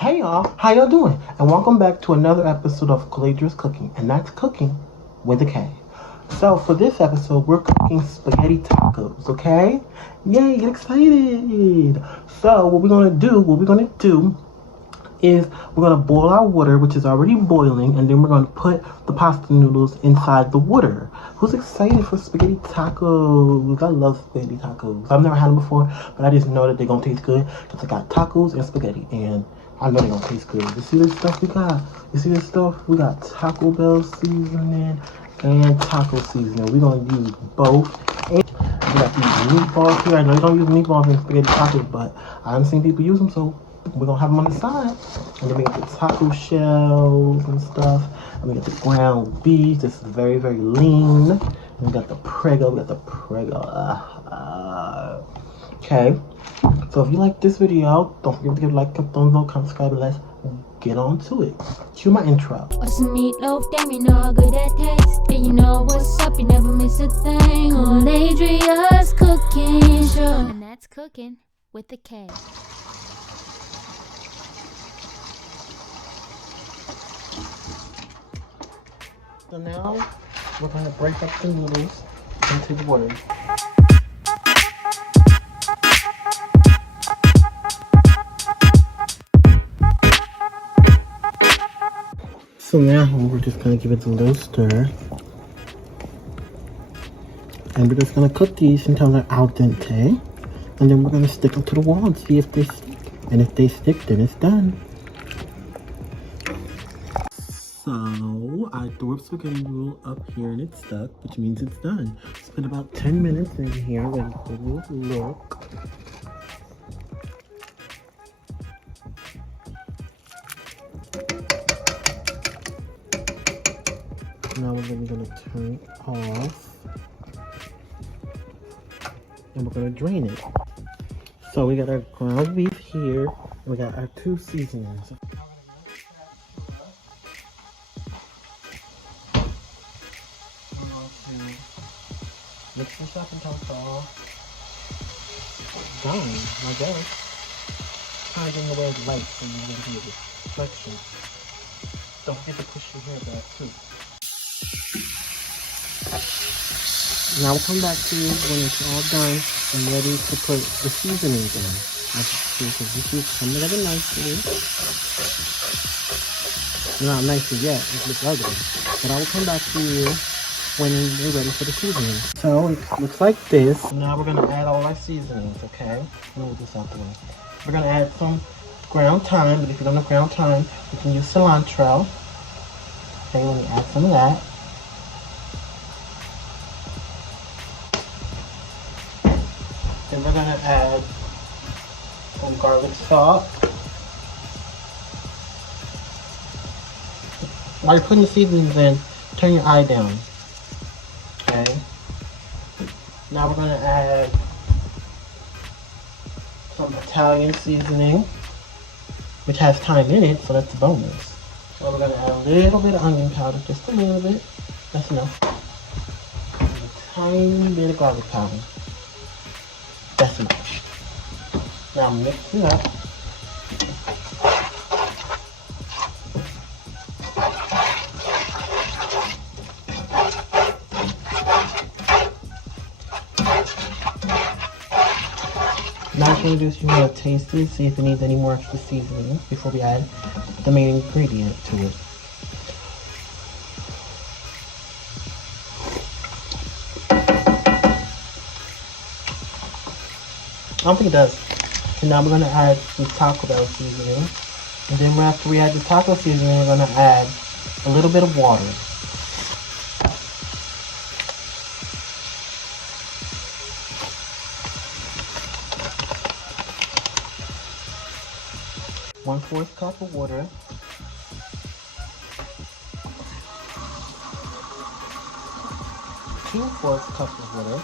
Hey y'all, how y'all doing? And welcome back to another episode of Koolaidria's Cooking, and that's cooking with a K. So for this episode, we're cooking spaghetti tacos, okay? Yay, get excited! So what we're gonna do is we're gonna boil our water, which is already boiling, and then we're gonna put the pasta noodles inside the water. Who's excited for spaghetti tacos? I love spaghetti tacos. I've never had them before, but I just know that they're gonna taste good because I got tacos and spaghetti, and I know they're gonna taste good. You see this stuff we got? You see this stuff? We got Taco Bell seasoning and taco seasoning. We're gonna use both. And we got these meatballs here. I know you don't use meatballs in spaghetti tacos, but I've seen people use them, so we're gonna have them on the side. And then we got the taco shells and stuff. And we got the ground beef. This is very, very lean. And we got the Prego. Okay. So if you like this video, don't forget to give a like, a thumbs up, comment, subscribe, and let's get on to it. Cue my intro. Or some meatloaf, damn, you know how good that tastes. And you know what's up, you never miss a thing. Koolaidria's cooking show. And that's cooking with a K. So now we're gonna break up the noodles into the water. So now we're just gonna give it a little stir. And we're just gonna cook these until they're al dente. And then we're gonna stick them to the wall and see if they stick. And if they stick, then it's done. So I threw a spaghetti noodle up here and it's stuck, which means it's done. Spent about 10 minutes in here, ready for a little look. Now we're then gonna turn it off. And we're gonna drain it. So we got our ground beef here, and we got our two seasonings. Mix this up until it's all done, I guess. Kind of getting the way of light so you can get the reflection. Don't forget to push your hair back too. Now we'll come back to you when it's all done and ready to put the seasonings in. As you can see, it's coming together nicely. Not nicely yet, it looks ugly. But I will come back to you when you're ready for the seasoning. So it looks like this. Now we're gonna add all our seasonings, okay? Move this out the way. We're gonna add some ground thyme, but if you don't have ground thyme, you can use cilantro. Okay, let me add some of that. Then we're gonna add some garlic salt. While you're putting the seasonings in, turn your eye down. Okay. Now we're gonna add some Italian seasoning, which has thyme in it, so that's a bonus. So we're gonna add a little bit of onion powder, just a little bit. That's enough. And a tiny bit of garlic powder. That's enough. Now mix it up. Now what you're gonna do is you're gonna taste it, see if it needs any more extra seasoning before we add the main ingredient to it. I don't think it does. So now we're gonna add some Taco Bell seasoning. And then after we add the taco seasoning, we're gonna add a little bit of water. One-fourth cup of water. Two-fourths cup of water.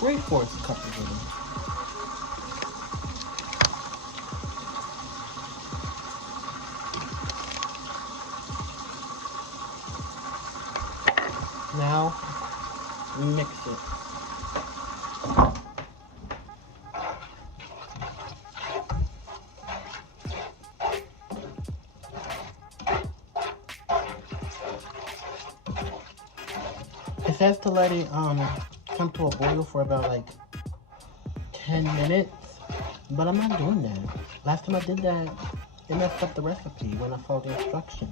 Three-fourths cup of water. Now mix it. says to let it come to a boil for about like 10 minutes, but I'm not doing that. Last time I did that, it messed up the recipe when I followed the instructions.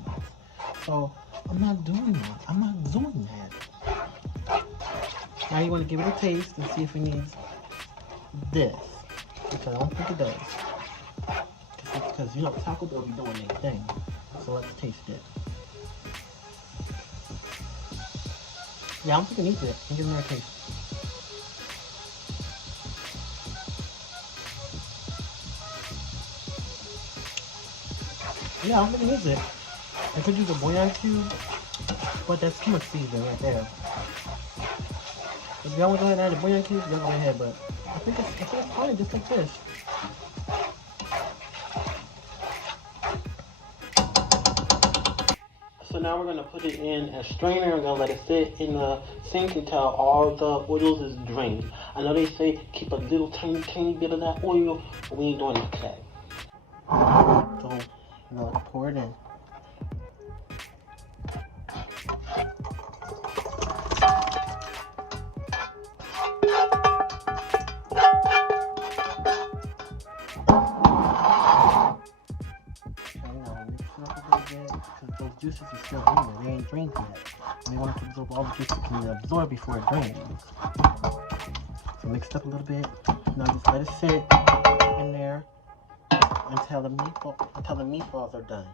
So I'm not doing that. I'm not doing that. Now you want to give it a taste and see if it needs this, which I don't think it does. Because you know Taco Bell be doing their thing. So let's taste it. Yeah, I don't think it needs it. I'm giving it a taste. Yeah, I don't think it needs it. I could use a bouillon cube, but that's too much seasoning right there. If y'all want to go ahead and add a bouillon cube, y'all go ahead, but I think it's fine just like this. So now we're going to put it in a strainer and going to let it sit in the sink until all the oils is drained. I know they say keep a little tiny bit of that oil, but we ain't doing that today. So, let's pour it in. Because those juices are still in there. They ain't drained yet. And we want to absorb all the juices can absorb before it drains. So mix it up a little bit. Now just let it sit in there until the meatballs are done.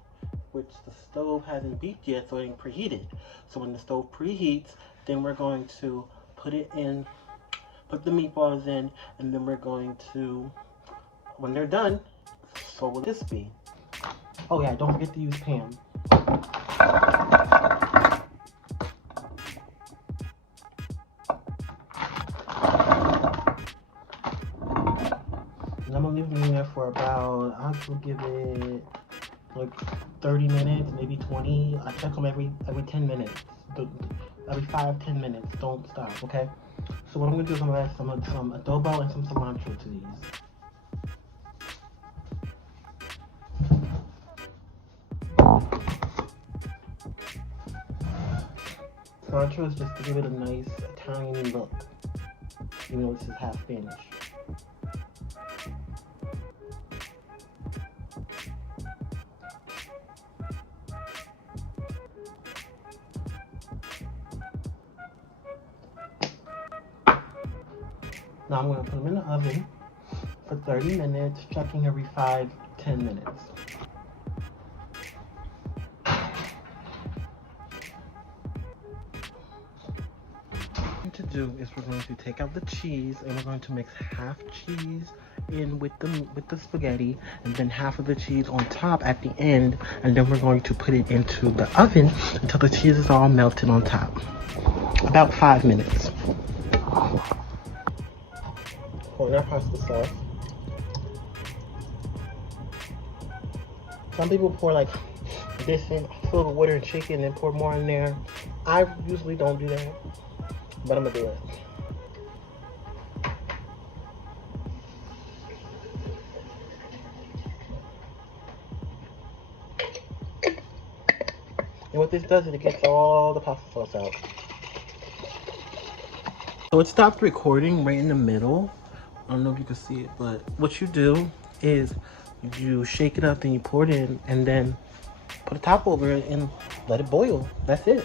Which the stove hasn't beeped yet, so it ain't preheated. So when the stove preheats, then we're going to put the meatballs in, and then we're going to, when they're done, so will this be. Oh yeah, don't forget to use Pam. And I'm gonna leave them in there for about, I will give it like 30 minutes, maybe 20. I check them every 10 minutes. Every 5-10 minutes. Don't stop, okay? So what I'm gonna do is I'm gonna add some adobo and some cilantro to these. Cilantro is just to give it a nice Italian look, even though this is half Spanish. Now I'm going to put them in the oven for 30 minutes, checking every 5-10 minutes. To do is we're going to take out the cheese and we're going to mix half cheese in with the spaghetti and then half of the cheese on top at the end, and then we're going to put it into the oven until the cheese is all melted on top. About 5 minutes. Pouring our pasta sauce. Some people pour like this in, fill with water and shake it and then pour more in there. I usually don't do that, but I'm gonna do it. And what this does is it gets all the pasta sauce out. So it stopped recording right in the middle. I don't know if you can see it, but what you do is you shake it up, then you pour it in, and then put a top over it and let it boil. That's it.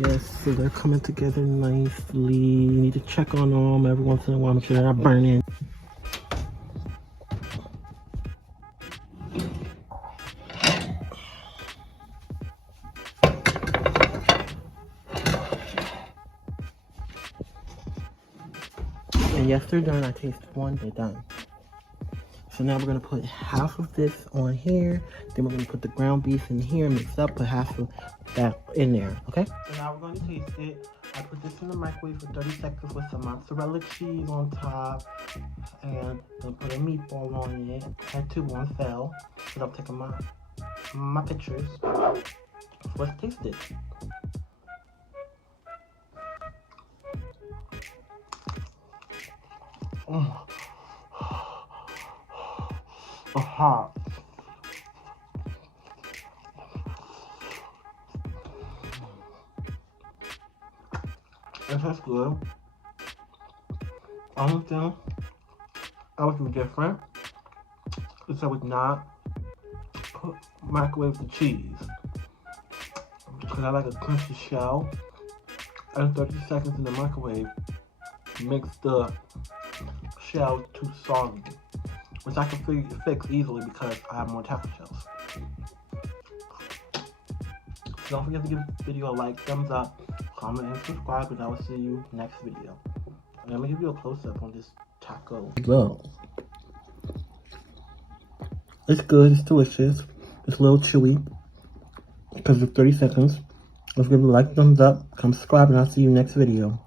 Yes, so they're coming together nicely. You need to check on them every once in a while, make sure they're not burning. And yes, they're done. I tasted one, they're done. So now we're gonna put half of this on here, then we're gonna put the ground beef in here, mix up, put half of that in there, okay? So now we're gonna taste it. I put this in the microwave for 30 seconds with some mozzarella cheese on top, and then put a meatball on it. Had two, one fell, because I'm taking my pictures. So let's taste it. Hot. tastes good. Only thing I would do different is I would not microwave the cheese. Because I like a crunchy shell. And 30 seconds in the microwave makes the shell too soggy. Which I can fix easily because I have more taco shells. So don't forget to give this video a like, thumbs up, comment, and subscribe, and I will see you next video. And let me give you a close-up on this taco. Go. It's good, it's delicious. It's a little chewy because of 30 seconds. Let's give it a like, thumbs up, come subscribe, and I'll see you next video.